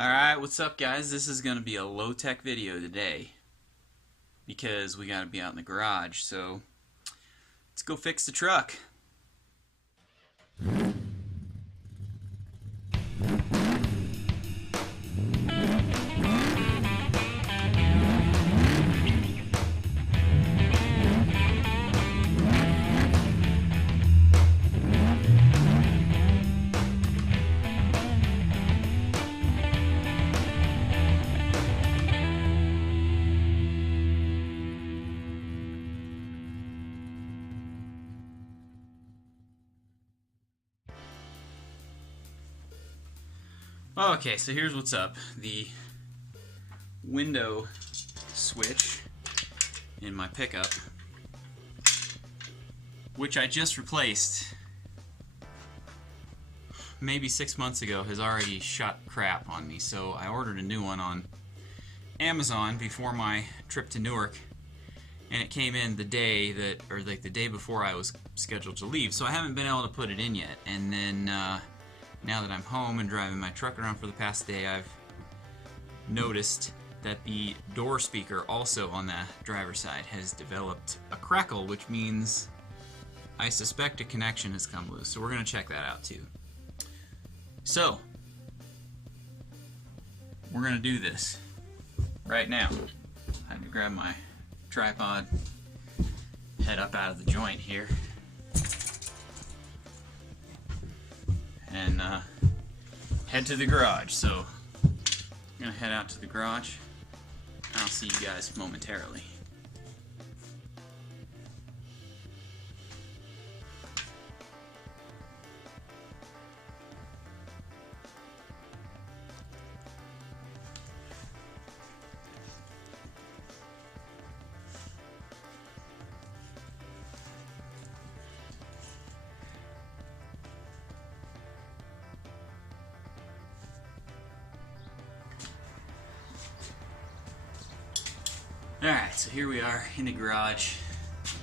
Alright, what's up guys? This is going to be a low-tech video today because we got to be out in the garage, so let's go fix the truck. Okay, so here's what's up. The window switch in my pickup, which I just replaced maybe 6 months ago, has already shot crap on me. So I ordered a new one on Amazon before my trip to Newark, and it came in the day that, or like the day before I was scheduled to leave. So I haven't been able to put it in yet. And then now that I'm home and driving my truck around for the past day, I've noticed that the door speaker also on the driver's side has developed a crackle, which means I suspect a connection has come loose. So we're going to check that out too. So we're going to do this right now. I had to grab my tripod, head up out of the joint here, and head to the garage. So I'm gonna head out to the garage. I'll see you guys momentarily. Alright, so here we are in the garage.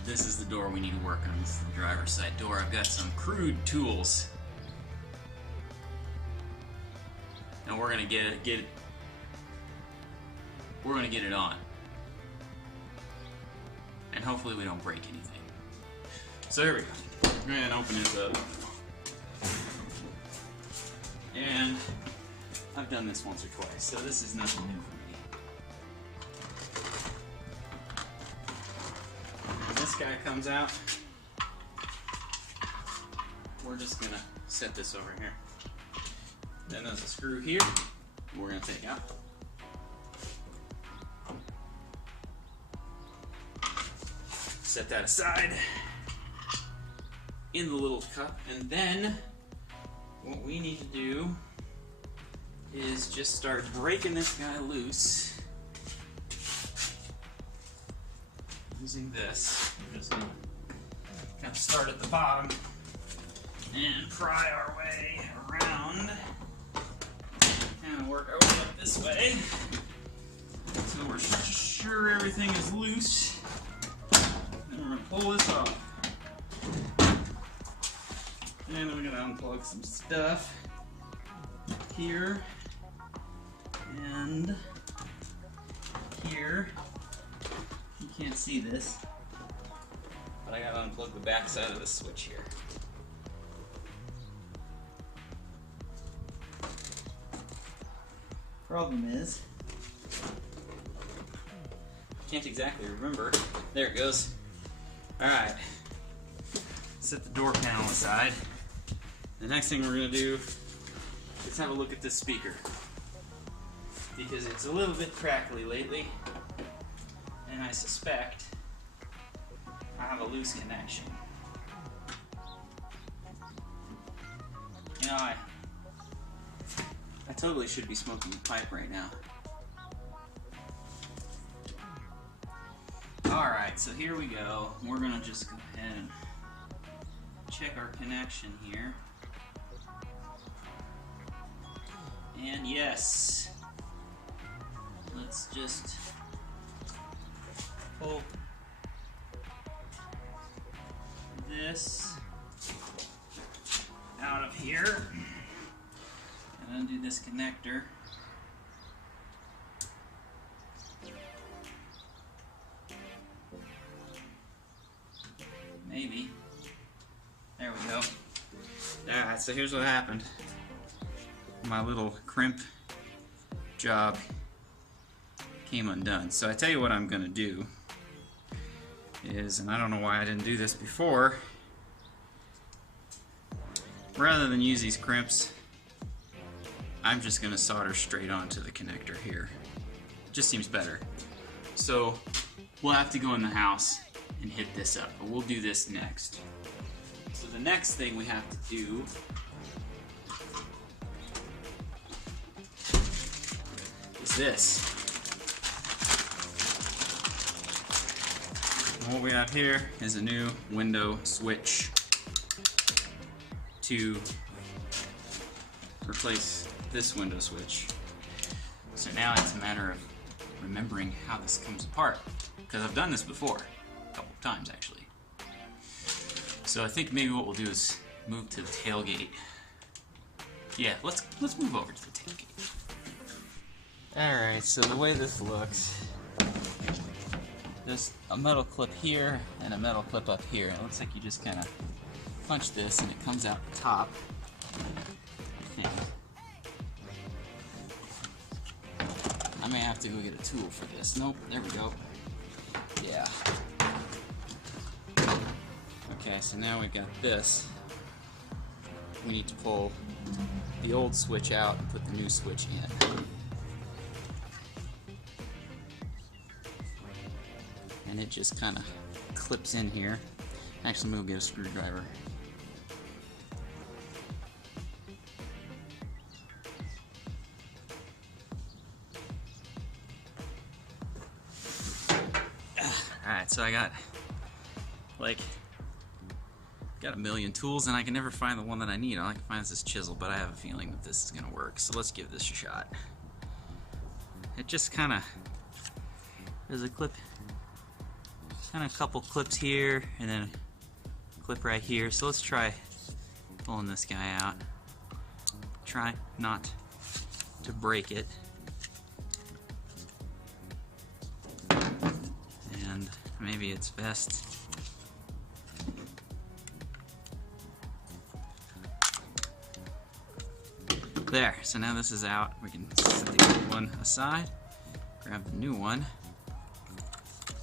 This is the door we need to work on. This is the driver's side door. I've got some crude tools. And we're gonna get it on. And hopefully we don't break anything. So here we go. We're gonna open this up. And I've done this once or twice, so this is nothing new for me. This guy comes out. We're just gonna set this over here. Then there's a screw here we're gonna take out. Set that aside in the little cup, and then what we need to do is just start breaking this guy loose using this. We're just gonna kind of start at the bottom and pry our way around and work our way up this way so we're sure everything is loose. Then we're gonna pull this off. And then we're gonna unplug some stuff here and here. You can't see this, but I gotta unplug the back side of the switch here. Problem is, can't exactly remember. There it goes. Alright, set the door panel aside. The next thing we're gonna do is have a look at this speaker, because it's a little bit crackly lately. And I suspect I have a loose connection. You know, I totally should be smoking a pipe right now. Alright, so here we go. We're gonna just go ahead and check our connection here. And yes, let's just pull this out of here and undo this connector. so here's what happened. My little crimp job came undone. So I tell you what I'm gonna do is, and I don't know why I didn't do this before, rather than use these crimps, I'm just gonna solder straight onto the connector here. Just seems better. So we'll have to go in the house and hit this up, but we'll do this next. So the next thing we have to do is this. And what we have here is a new window switch to replace this window switch. So now it's a matter of remembering how this comes apart, because I've done this before, a couple of times actually. So I think maybe what we'll do is move to the tailgate. Yeah, let's move over to the tailgate. Alright, so the way this looks, there's a metal clip here and a metal clip up here. It looks like you just kind of punch this and it comes out the top. I may have to go get a tool for this. Nope, there we go. Yeah. Okay, so now we've got this. We need to pull the old switch out and put the new switch in. And it just kind of clips in here. Actually, I'm gonna get a screwdriver. Alright, so I got a million tools and I can never find the one that I need. All I can find is this chisel, but I have a feeling that this is gonna work. So let's give this a shot. It just kind of, there's a clip, kind of a couple clips here and then a clip right here. So let's try pulling this guy out. Try not to break it. And maybe it's best there. So now this is out. We can set the old one aside, grab the new one,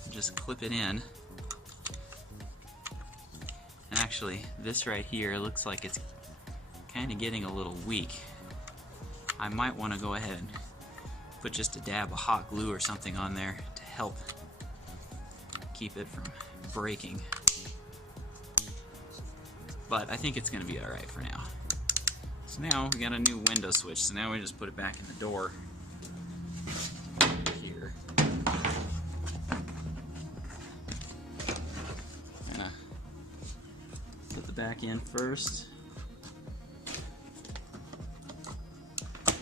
and just clip it in. And actually, this right here looks like it's kind of getting a little weak. I might want to go ahead and put just a dab of hot glue or something on there to help keep it from breaking. But I think it's going to be alright for now. So now we got a new window switch, so now we just put it back in the door here. Gonna put the back in first,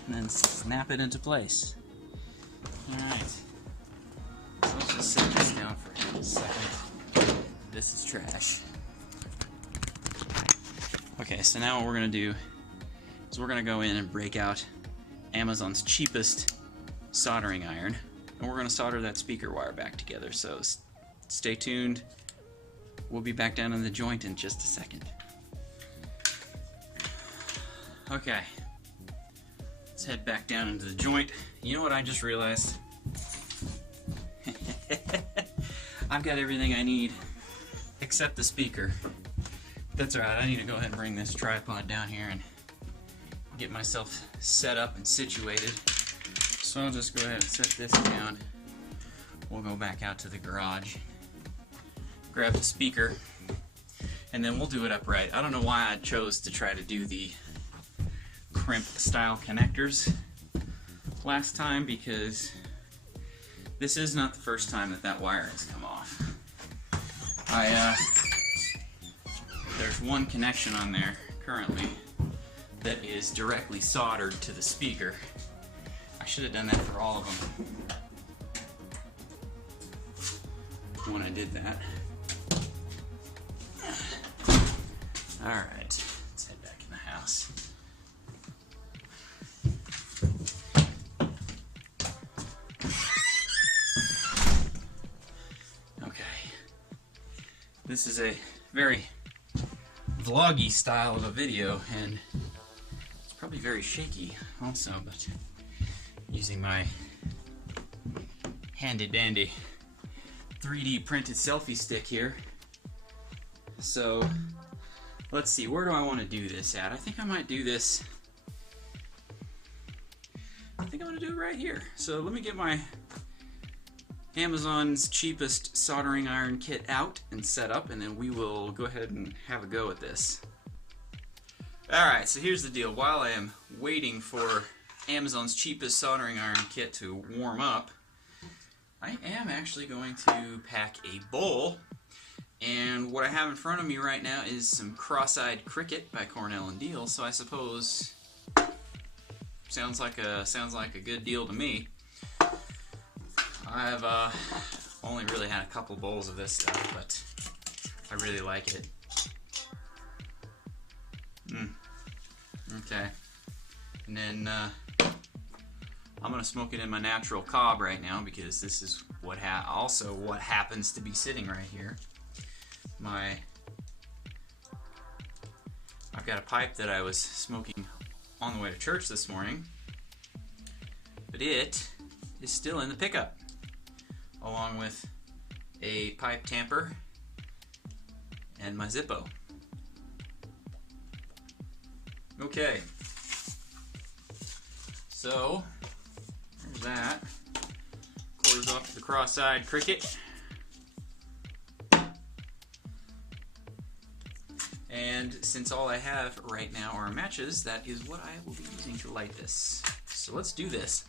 and then snap it into place. Alright, so let's just set this down for a second. This is trash. Okay, so now what we're going to do is we're going to go in and break out Amazon's cheapest soldering iron, and we're going to solder that speaker wire back together. So stay tuned. We'll be back down in the joint in just a second. Okay, let's head back down into the joint. You know what I just realized? I've got everything I need except the speaker. That's alright, I need to go ahead and bring this tripod down here and get myself set up and situated. So I'll just go ahead and set this down. We'll go back out to the garage, grab the speaker, and then we'll do it upright. I don't know why I chose to try to do the crimp style connectors last time, because this is not the first time that wire has come off. There's one connection on there currently that is directly soldered to the speaker. I should have done that for all of them when I did that. Alright, let's head back in the house. Okay. This is a very vloggy style of a video, and it's probably very shaky also, but using my handy dandy 3D printed selfie stick here. So let's see, where do I want to do this at? I think I might do this, I think I'm going to do it right here. So let me get my Amazon's cheapest soldering iron kit out and set up, and then we will go ahead and have a go at this. Alright, so here's the deal. While I am waiting for Amazon's cheapest soldering iron kit to warm up, I am actually going to pack a bowl, and what I have in front of me right now is some Cross-Eyed Cricket by Cornell and Diehl, so I suppose sounds like a good deal to me. I've only really had a couple bowls of this stuff, but I really like it. Okay. And then I'm going to smoke it in my natural cob right now, because this is what happens to be sitting right here. I've got a pipe that I was smoking on the way to church this morning, but it is still in the pickup, along with a pipe tamper and my Zippo. Okay, so there's that. Quarters off to the Cross-Eyed Cricket. And since all I have right now are matches, that is what I will be using to light this. So let's do this.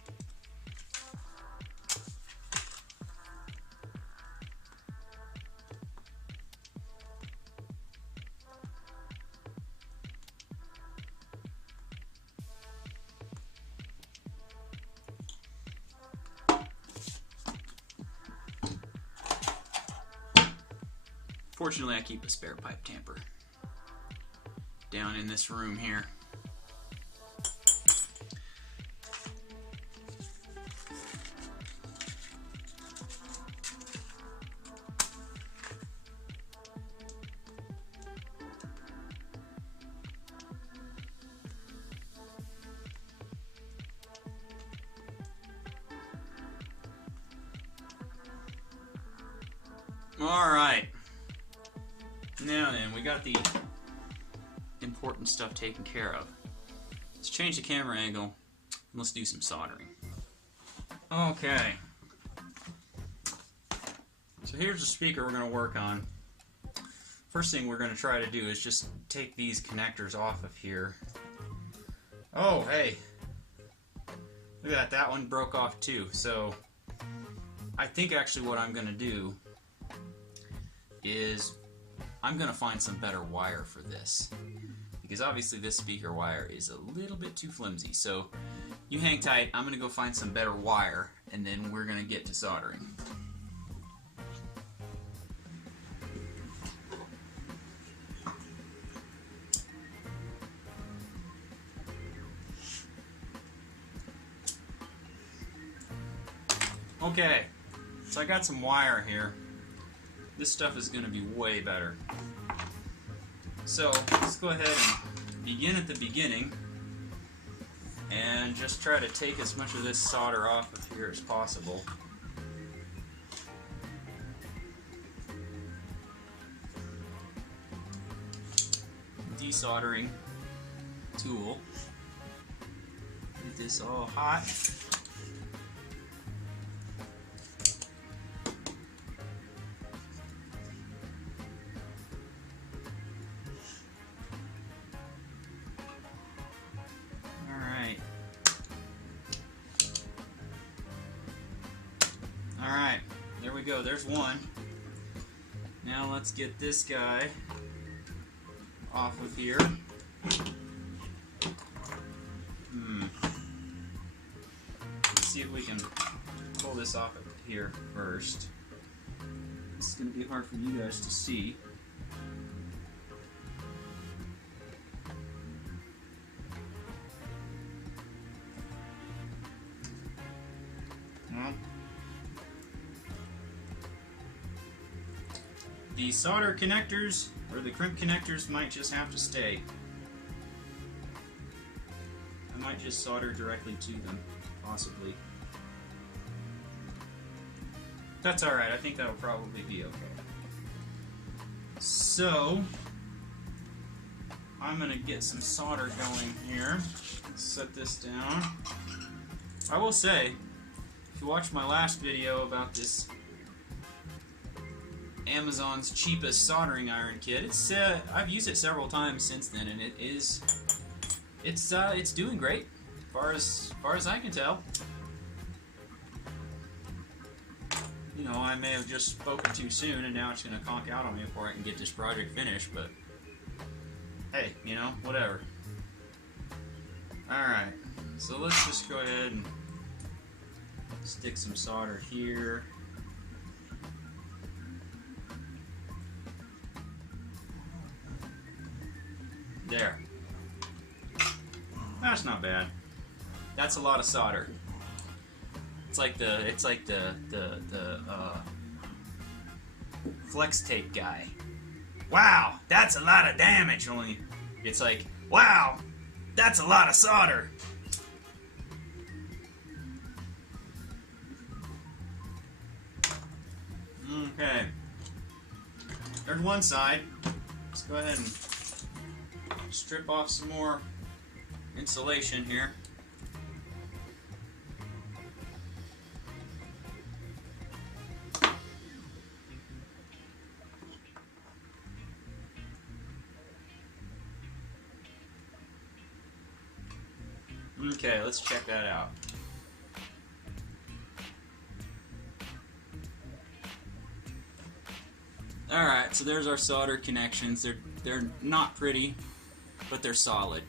Fortunately, I keep a spare pipe tamper down in this room here. Alright. Now then, we got the important stuff taken care of. Let's change the camera angle and let's do some soldering. Okay. So here's the speaker we're going to work on. First thing we're going to try to do is just take these connectors off of here. Oh, hey. Look at that. That one broke off too. So I think actually what I'm going to do is I'm going to find some better wire for this, because obviously this speaker wire is a little bit too flimsy. So you hang tight, I'm going to go find some better wire, and then we're going to get to soldering. Okay, so I got some wire here. This stuff is going to be way better. So let's go ahead and begin at the beginning and just try to take as much of this solder off of here as possible. Desoldering tool. Get this all hot. Alright, there we go, there's one. Now let's get this guy off of here. Let's see if we can pull this off of here first. This is going to be hard for you guys to see. The solder connectors Or the crimp connectors might just have to stay. I might just solder directly to them, possibly. That's alright, I think that'll probably be okay. So, I'm gonna get some solder going here. Set this down. I will say, if you watched my last video about this Amazon's cheapest soldering iron kit, I've used it several times since then, and it's doing great, as far as I can tell. You know, I may have just spoken too soon, and now it's going to conk out on me before I can get this project finished, but hey, you know, whatever. Alright, so let's just go ahead and stick some solder here. There. That's not bad. That's a lot of solder. It's like the flex tape guy. Wow, that's a lot of damage. Only it's like, wow, that's a lot of solder. Okay. There's one side. Let's go ahead and strip off some more insulation here. Okay, let's check that out. Alright, so there's our solder connections. They're not pretty, but they're solid.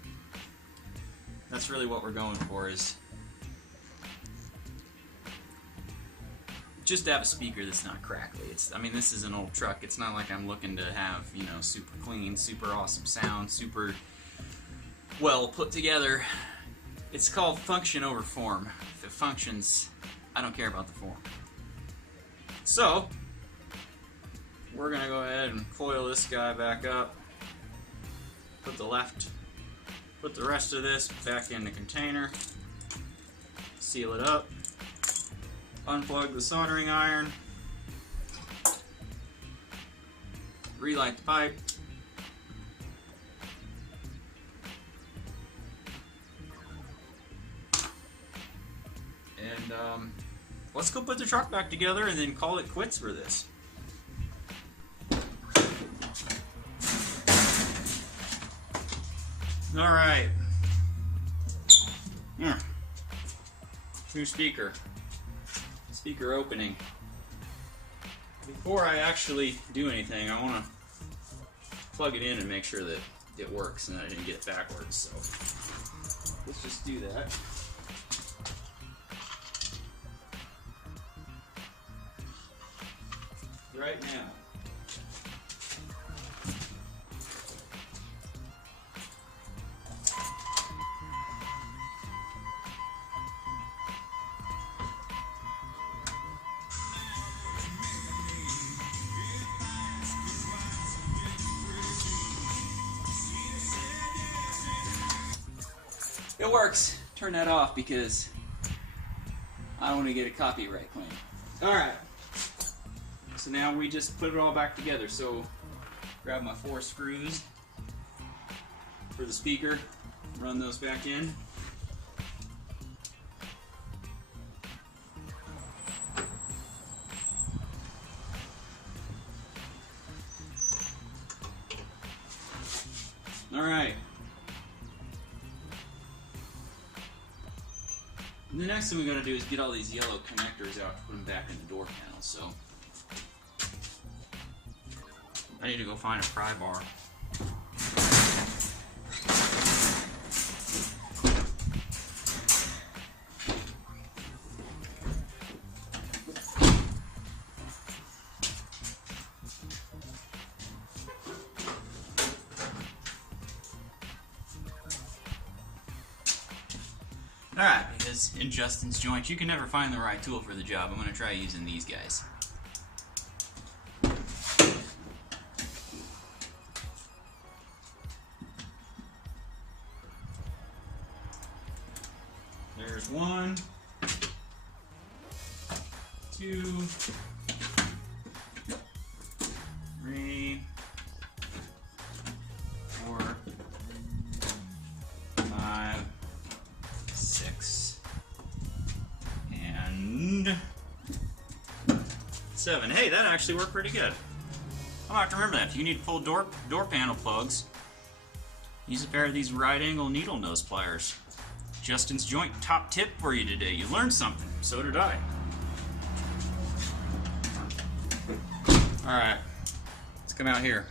That's really what we're going for, is just to have a speaker that's not crackly. I mean, this is an old truck. It's not like I'm looking to have, you know, super clean, super awesome sound, super well put together. It's called function over form. If it functions, I don't care about the form. So, we're going to go ahead and coil this guy back up. Put the rest of this back in the container. Seal it up. Unplug the soldering iron. Relight the pipe. And let's go put the truck back together and then call it quits for this. Alright. New speaker. Speaker opening. Before I actually do anything, I want to plug it in and make sure that it works and that I didn't get it backwards. So let's just do that. Right now. It works. Turn that off because I want to get a copyright claim. Alright. So now we just put it all back together. So grab my 4 screws for the speaker, run those back in. Alright. The next thing we're going to do is get all these yellow connectors out to put them back in the door panel. So I need to go find a pry bar. Alright, because in Justin's joint, you can never find the right tool for the job. I'm going to try using these guys. There's 1, 2, 3, 4, 5, 6, and 7. Hey, that actually worked pretty good. I'll have to remember that. If you need to pull door panel plugs, use a pair of these right-angle needle nose pliers. Justin's Joint top tip for you today. You learned something. So did I. Alright, let's come out here.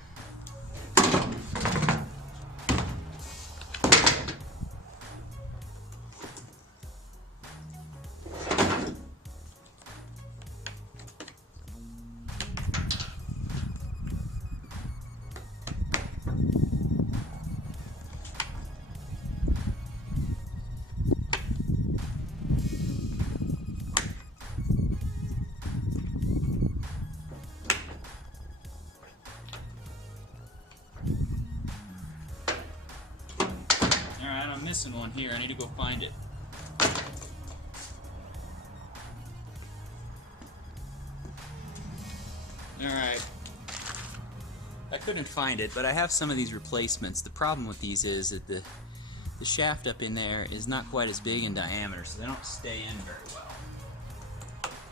I'm missing one here. I need to go find it. Alright. I couldn't find it, but I have some of these replacements. The problem with these is that the shaft up in there is not quite as big in diameter, so they don't stay in very well.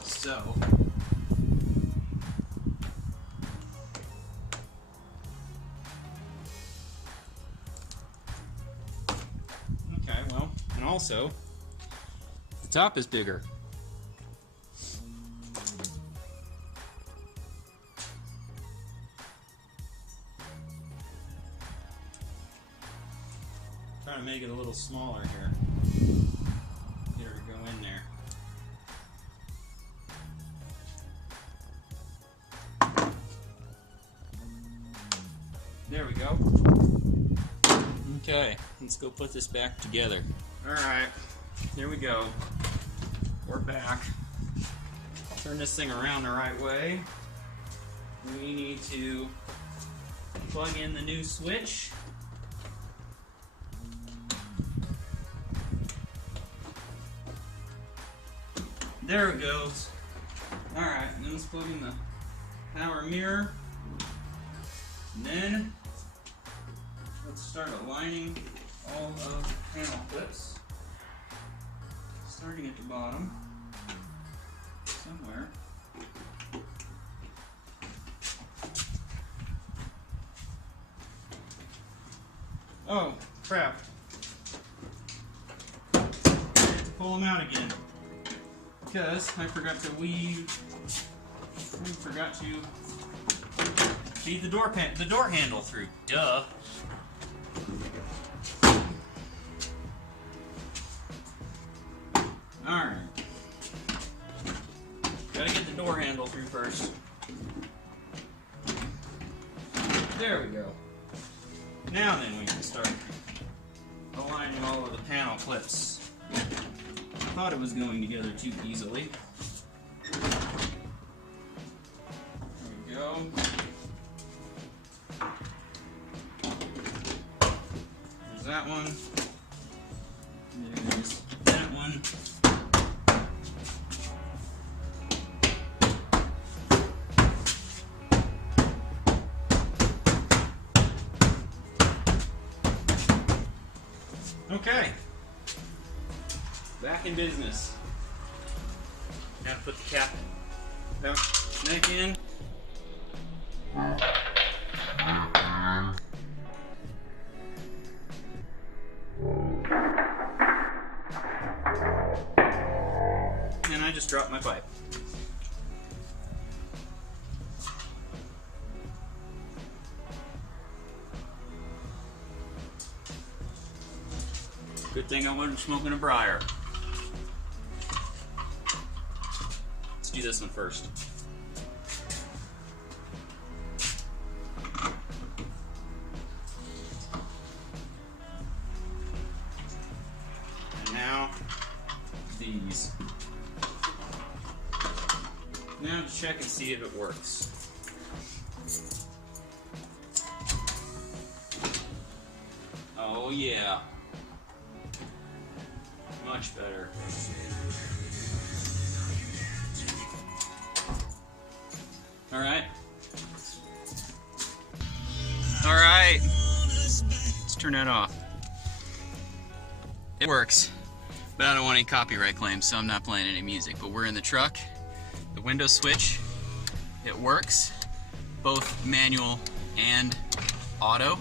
So, and also, the top is bigger. Trying to make it a little smaller here. Get her to go in there. There we go. Okay, let's go put this back together. Alright, here we go. We're back. Turn this thing around the right way. We need to plug in the new switch. There it goes. Alright, then let's plug in the power mirror. And then let's start aligning all of the panel clips. Starting at the bottom, somewhere. Oh, crap. I have to pull them out again. Because I forgot to feed the door handle through. Duh. Alright. Gotta get the door handle through first. There we go. Now then we can start aligning all of the panel clips. I thought it was going together too easily. There we go. There's that one. There's that one. Okay, back in business. Now to put the cap back in. And I just dropped my pipe. Good thing I wasn't smoking a briar. Let's do this one first. And now, these. Now to check and see if it works. Oh yeah. Much better. Alright. Alright. Let's turn that off. It works, but I don't want any copyright claims, so I'm not playing any music. But we're in the truck. The window switch, it works. Both manual and auto.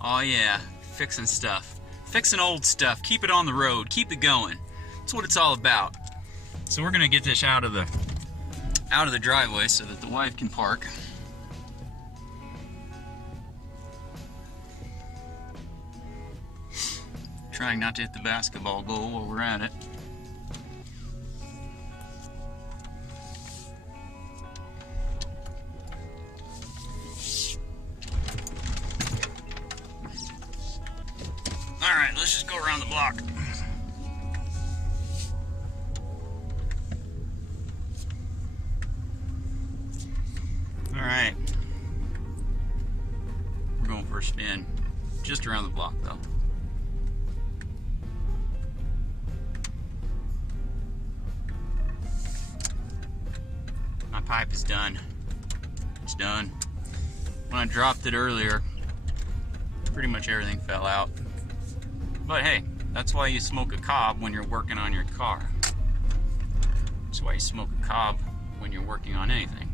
Oh yeah, fixing stuff. Fixing old stuff. Keep it on the road. Keep it going. That's what it's all about. So we're gonna get this out of the driveway so that the wife can park. Trying not to hit the basketball goal while we're at it. Alright, let's just go around the block. Alright. We're going for a spin. Just around the block though. My pipe is done. It's done. When I dropped it earlier, pretty much everything fell out. But hey, that's why you smoke a cob when you're working on your car. That's why you smoke a cob when you're working on anything.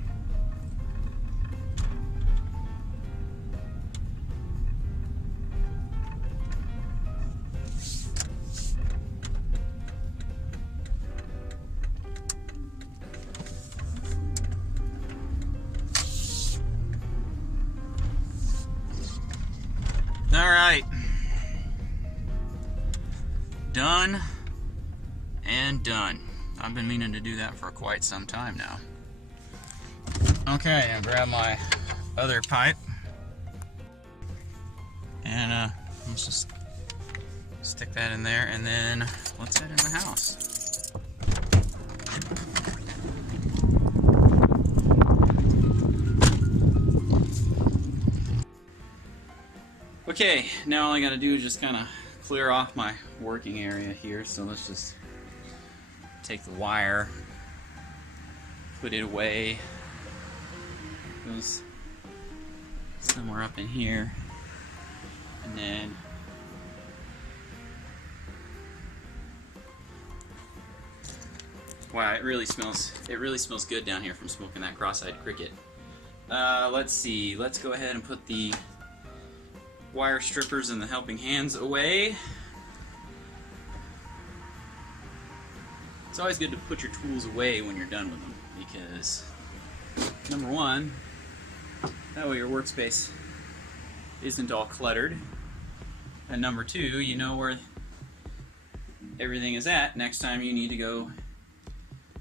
All right. Done and done. I've been meaning to do that for quite some time now. Okay, I'll grab my other pipe and let's just stick that in there, and then let's head in the house. Okay, now all I gotta do is just kind of clear off my working area here. So let's just take the wire, put it away. Goes somewhere up in here, and then wow, it really smells good down here from smoking that cross-eyed cricket. Let's see, let's go ahead and put the wire strippers and the helping hands away. It's always good to put your tools away when you're done with them, because number one, that way your workspace isn't all cluttered, and number two, you know where everything is at next time you need to go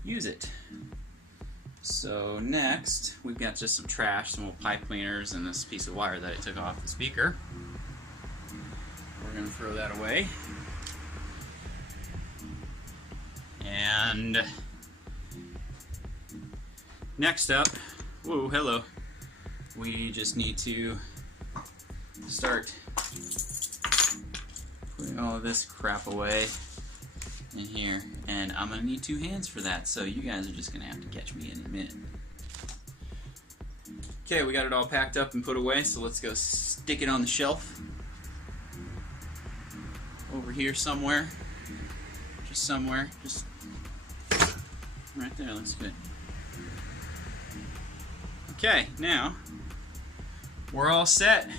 use it. So next, we've got just some trash, some old pipe cleaners, and this piece of wire that I took off the speaker. We're going to throw that away. And next up, whoa, hello. We just need to start putting all of this crap away in here, and I'm gonna need two hands for that, so you guys are just gonna have to catch me in a minute. Okay, we got it all packed up and put away, so let's go stick it on the shelf over here somewhere. Just somewhere, just right there, looks good. Okay, now we're all set.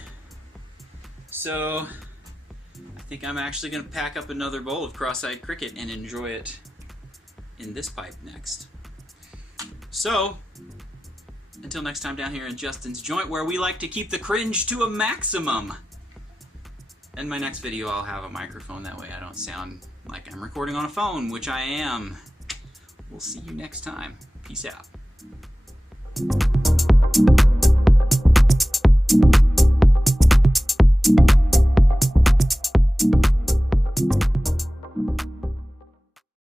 So I think I'm actually going to pack up another bowl of cross-eyed cricket and enjoy it in this pipe next. So until next time, down here in Justin's Joint, where we like to keep the cringe to a maximum. In my next video, I'll have a microphone, that way I don't sound like I'm recording on a phone, which I am. We'll see you next time. Peace out.